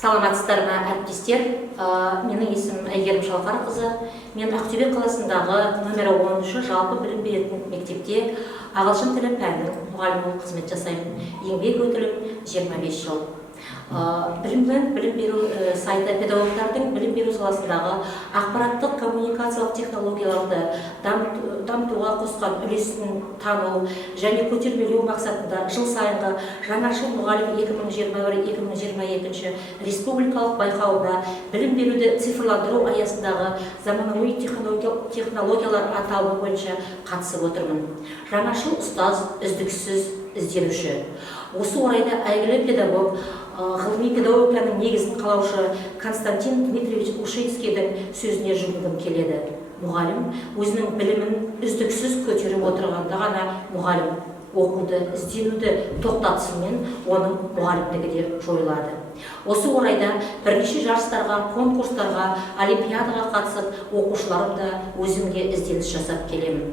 Саламатсыздар ма, әріптестер? Менің есімім Әйгерім Шалқарқызы. Мен Ақтөбе қаласындағы нөмірі 10-шы жалпы білім беретін мектепте ағылшын тілі пәнінің мұғалімі болып қызмет жасаймын. Еңбек өтілім 25 жыл. Білім беру сайты педагогтардың білім беру саласындағы ақпараттық коммуникациялық технологияларды дамытуға қосқан үлесін тану және көтермелеу мақсатында жыл сайынғы жаңашыл мұғалім 2021-2022 республикалық байқауына білім беруді цифрландыру аясындағы заманауи технологиялар аталымы бойынша қатысып отырмын. Жаңашыл ұстаз үздіксіз ізденуші. Осы орайда әйгілі педагог, ғылыми педагогиканың негізін қалаушы Константин Дмитриевич Ушинскийдің сөзіне жүгінгім келеді. Мұғалім өзінің білімін үздіксіз көтеріп отырғанда ғана мұғалім оқуды, ізденуді тоқтатысымен оның мұғалімдігі де жойылады. Осы орайда бірнеше жарыстарға, конкурстарға, олимпиадаға қатысып, оқушыларым да өзімге ізденіс жасап келемін.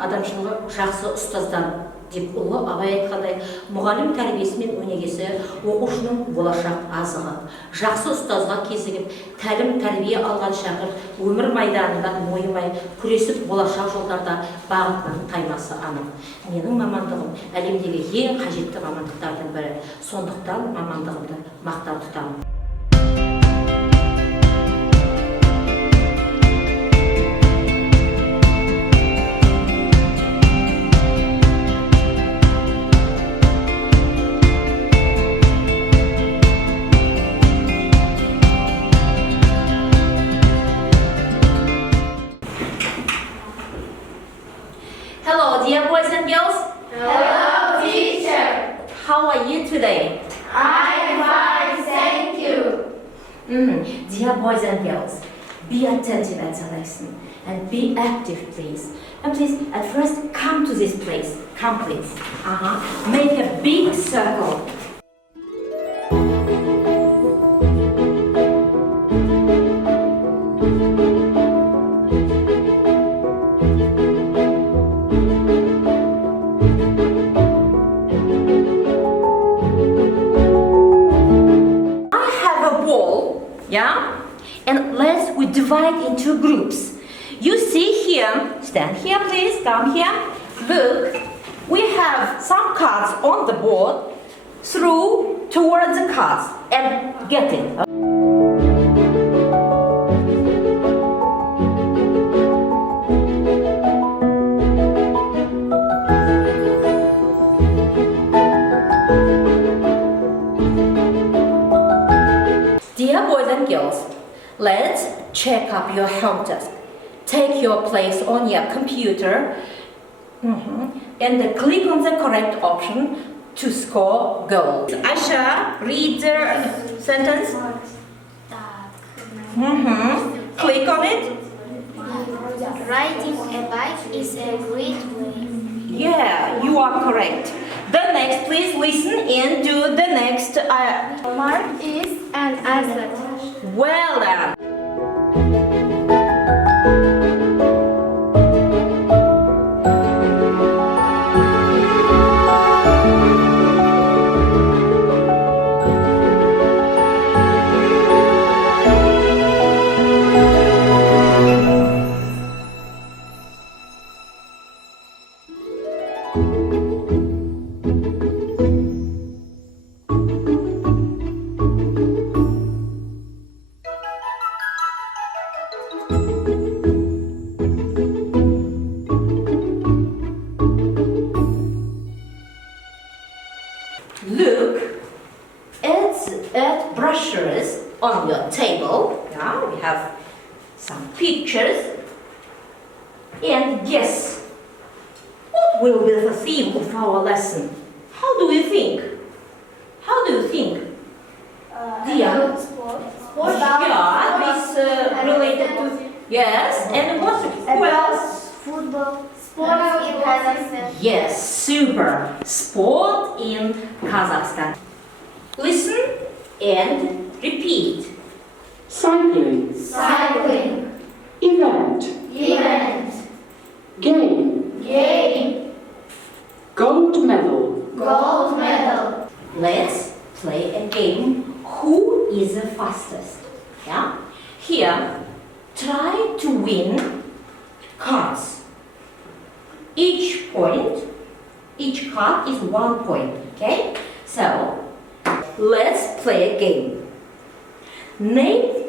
Адамшылығы жақсы ұстаздан деп ұлы Абай айтқандай, мұғалім тәрбиесі мен өнегесі оқушының болашақ азығы. Жақсы ұстазға кезігіп, тәлім тәрбие алған шәкірт өмір майданында мойымай, күресіп болашақ жолдарда бағытынан таймасы анық. Менің мамандығым әлемдегі ең қажетті мамандықтардың бірі. Сондықтан мамандығымды мақтан тұтамын. Hello, dear boys and girls. Hello, teacher. How are you today? I am fine, thank you. Dear boys and girls, be attentive at the lesson and be active, please. And please, at first, come to this place. Come, please. Make a big circle. Yeah? And we divide into groups. You see here, stand here please, come here. Look, we have some cards on the board. Throw towards the cards and get it. Dear boys and girls, let's check up your home task. Take your place on your computer and click on the correct option to score goals. Asha, read the sentence. Click on it. Riding a bike is a great way. Yeah, you are correct. The next, please listen and do the next. Mark is an asset. Well done. Look at brochures on your table. Yeah, we have some pictures. And guess, what will be the theme of our lesson? How do you think? How do you think? Dear? Sport. Yeah, this related to... Yes, and what else? Football. Sports in Kazakhstan. Yes, super. Sport in Kazakhstan. Listen and repeat. Cycling. Cycling. Event. Event. Game. Game. Gold medal. Gold medal. Let's play a game, who is the fastest? Yeah? Here, try to win cards. Each card is 1 point, okay? So, let's play a game. Name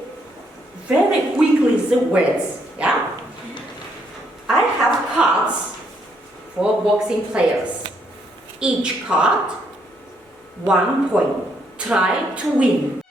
very quickly the words, yeah? I have cards for boxing players. Each card, 1 point. Try to win.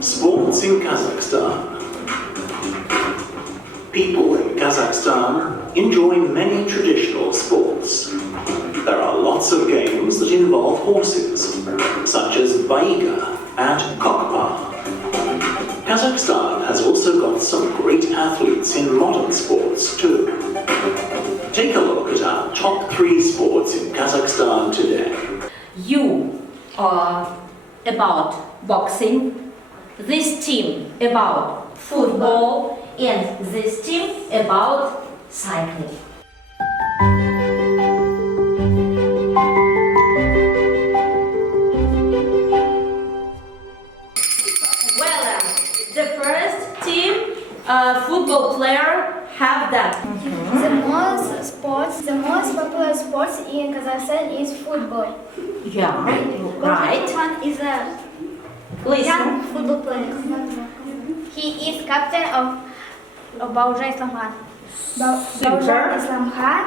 Sports in Kazakhstan. People in Kazakhstan enjoy many traditional sports. There are lots of games that involve horses, such as baiga and kokpa. Kazakhstan has also got some great athletes in modern sports too. Take a look at our top 3 sports in Kazakhstan today. You are about boxing, this team about football, and this team about cycling. Well done. The first team football player have that. The most popular sports in Kazakhstan is football. Yeah, right. One is a Listen. young football player. He is captain of Baujan Islam Khan. Baujan Islam Khan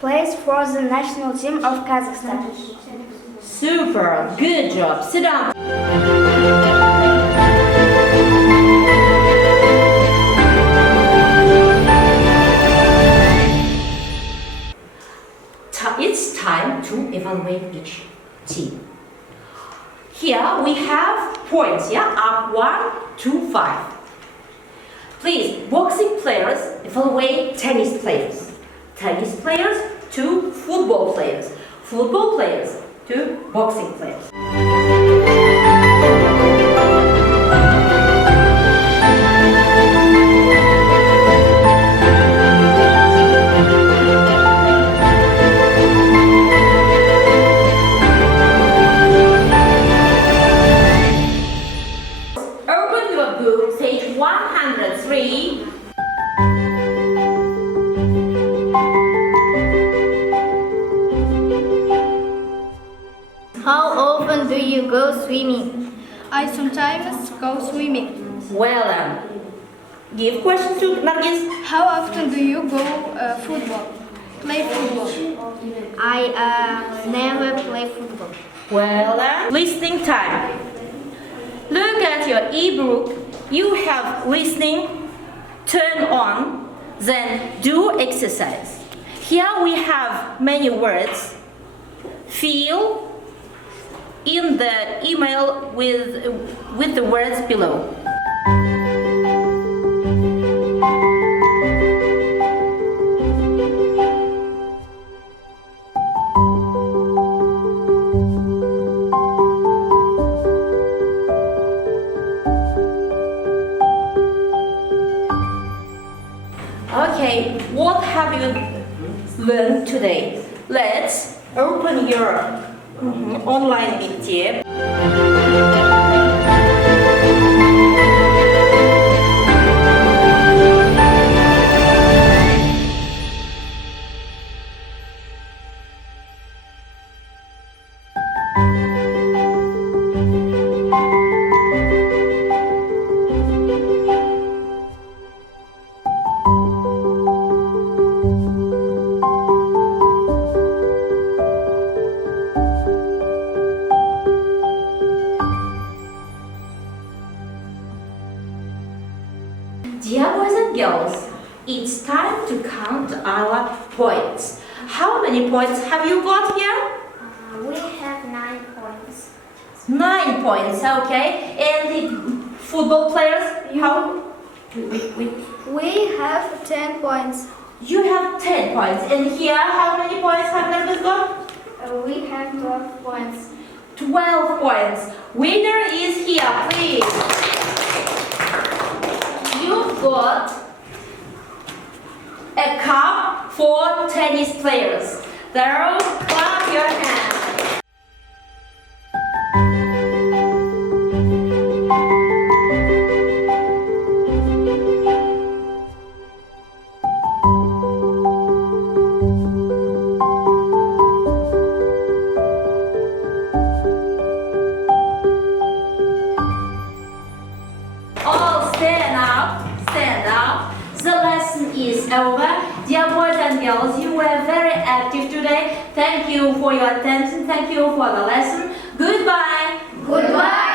plays for the national team of Kazakhstan. Super, good job. Sit down. It's time to evaluate each team. Here we have points, yeah, up 1 to 5. Please, boxing players evaluate tennis players. Tennis players to football players. Football players to boxing players. Open your book, page 103. How often do you go swimming? I sometimes go swimming. Well done. Give question to Nargis. How often do you go play football? I never play football. Well done. Listening time. Look at your e-book. You have listening, turn on, then do exercise. Here we have many words. Fill in the email with the words below. Okay, what have you learned today? Let's open your online meeting. Dear boys and girls, it's time to count our points. How many points have you got here? We have 9 points. 9 points, okay. And the football players, how? We have 10 points. You have 10 points. And here, how many points have Nervous got? We have 12 points. 12 points. Winner is here, please. You've got a cup for tennis players. There, clap your hands. All stand up, stand up. The lesson is over. Dear boys and girls, you were very active today. Thank you for your attention. Thank you for the lesson. Goodbye. Goodbye.